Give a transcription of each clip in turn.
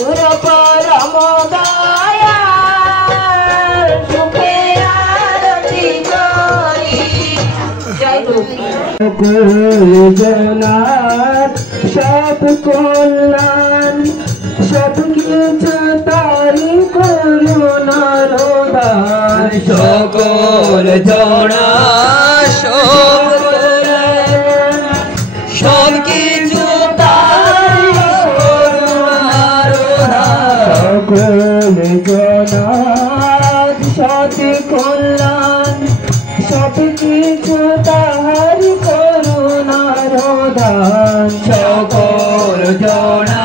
তোর পরম দয়াল সুখে আরতি করি জয় গুরু জনার সব কল্যাণ সব কিছু তারি করুণার দান সকল জনা সব সব কিছু তারি করুণার দান সকল জনার সব কল্যাণ সব কিছু তাহারি করুণার দান সকল জনা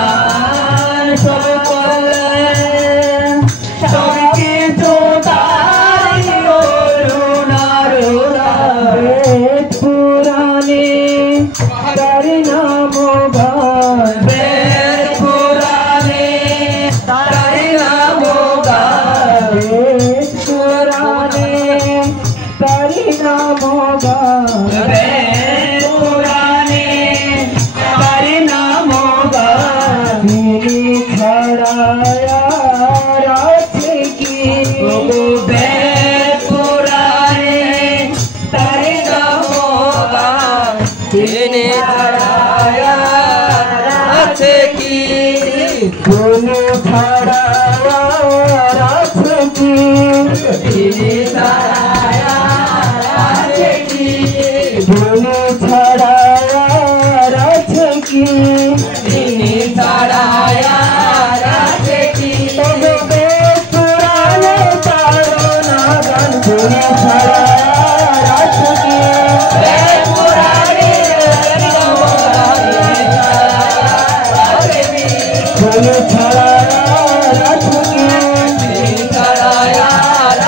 সকল সব কিছু তারি করুণার দান বেদ পুরাণে তার নাম গান বেদ পুরাণে তারি নাম গান বেদ পুরাণে তার নাম গান বেদ পুরাণে তারি নাম গান তিনি ছাড়া আর আছে কি বেদ পুরাণে তারি নাম গান তিনি ছাড়া আছে কি কোনো ছাড়া আর আছে কি তিনি ছাড়া আছে কি কোনো ছাড়া আর আছে কি তিনি ছাড়া আছে কি তবে বেদ পুরাণে তার না গান কোনো ছাড়া আর আছে কি বেদ পুরাণে তারি নাম গান কোনো ছাড়া আর আছে কি তিনি ছাড়া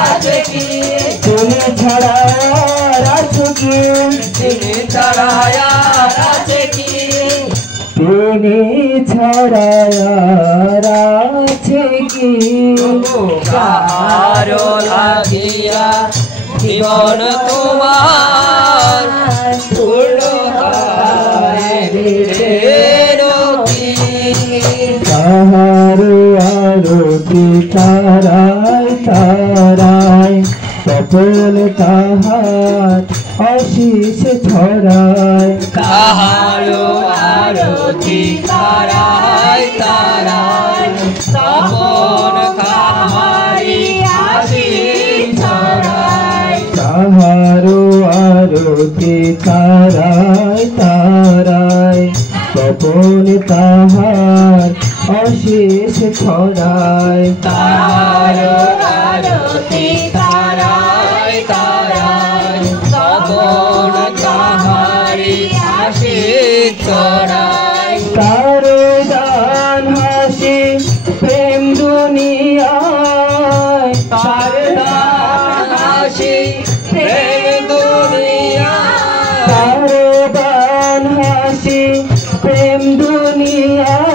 আছে কি কোনো ছাড়া আর আছে কি তিনি ছাড়া আছে কি তিনি ছাড়া আর আছে কি কাহারো লাগিয়া জীবন তোমার পূর্ণ কি তাহার আরতি তারায় তারায় তপন তাহার অশিষ ছড়ায় কাহারো আরতি তারায় তারায় তপন কাহারি আসি ছড়ায় তাহার আরতি তারায় তারায় তপন তাহার অশেষ ছড়ায় তাহারো আরতি তারায় তারায় তপন কাহারি আসি ছড়ায় তার দান হাসি প্রেম দুনিয়ায় তার দান হাসি প্রেম দুনিয়ায় তার দান হাসি প্রেম দুনিয়ায়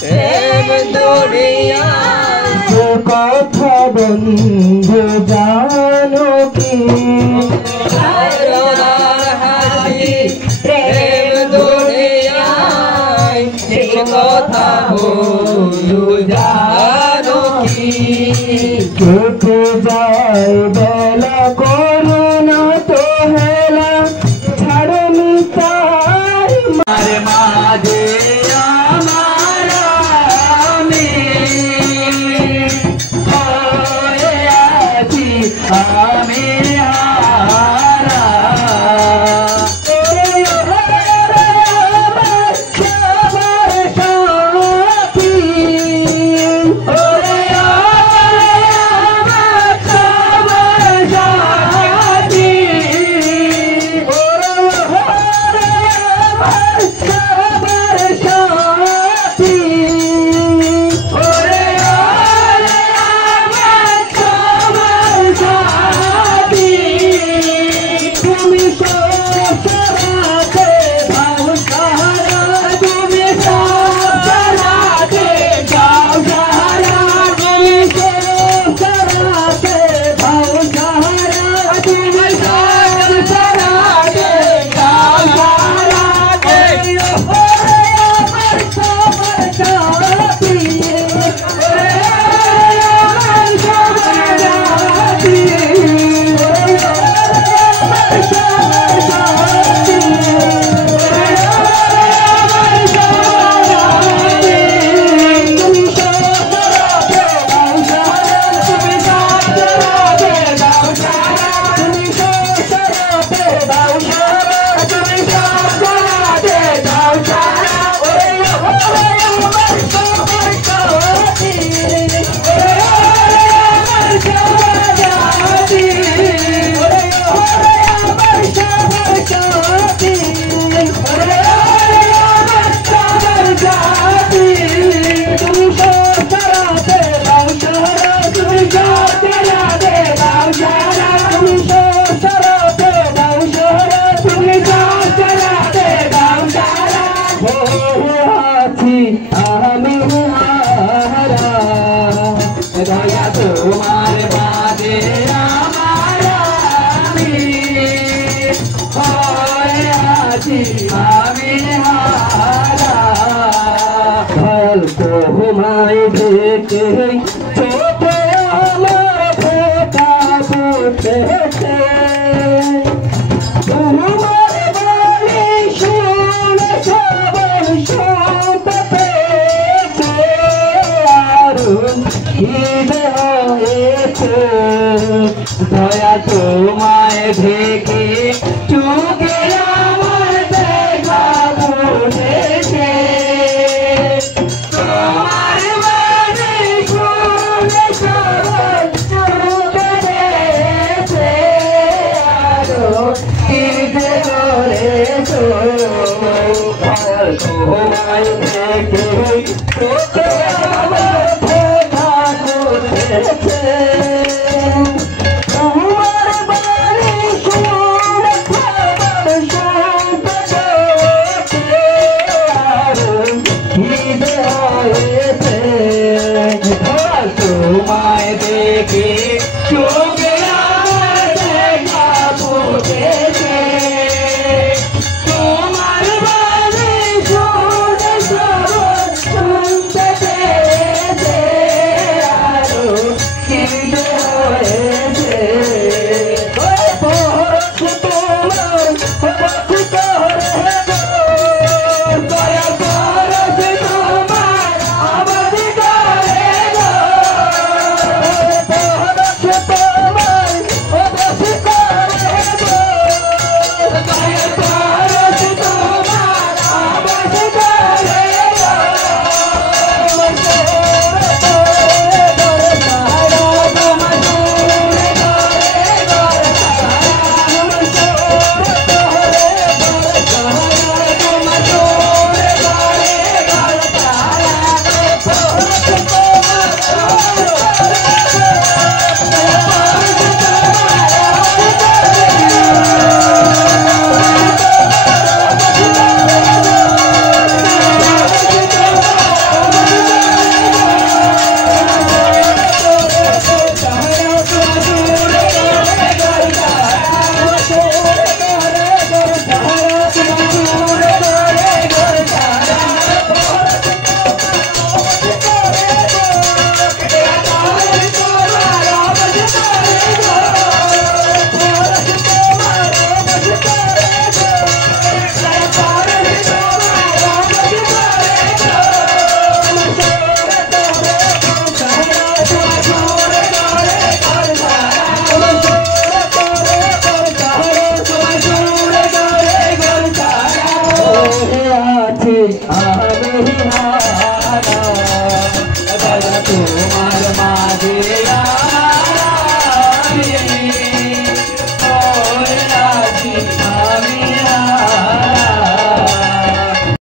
প্রেম দুনিয়ায় যে কথা বন্ধু জানো কি হাসি প্রেম দুনিয়ায় সে কথা বন্ধু জানো কি কেটে যায় বেলা করুণা তো হেলা ছাড়ো মিতার আর মাঝে আমার আমি হয়ে আছি আমি হারা সাথী আছি আমি হারা দয়া তোমার বাদে আমার আমি হয়ে আছি আমি হারা দয়াল তোমায় দেখে চোখে আমার ফোটা ফুটেছে তোমার বাণী শুনে সবাই শুনতে আরুন খিদে হয়েছে দয়া তোমায় দেখে চোখে আমার দেখা ফুটেছে তোমার বাণী শুনে সবাই শুনতে আরুন খিদে হয়েছে তোমায় দেখে চোখে আমার দেখা ফুটেছে তোমার বাণী শুনে খবর শুনতে আরুন খিদে হয়েছে তোমায় দেখে চোখে আমার দেখা ফুটেছে তোমার বাণী শুনে সবাই শুনতে আরুন খিদে হয়েছে পরশ তোমার পরশ করে দয়া পরশ তোমার আবাদ করে পরশ তোমার পরশ করে দয়া পরশ তোমার আবাদ করে আমি হারা